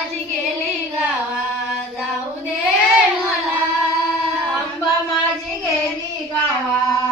माझी गेली गावा जाऊ दे मला. आंबा माझी गेली गावा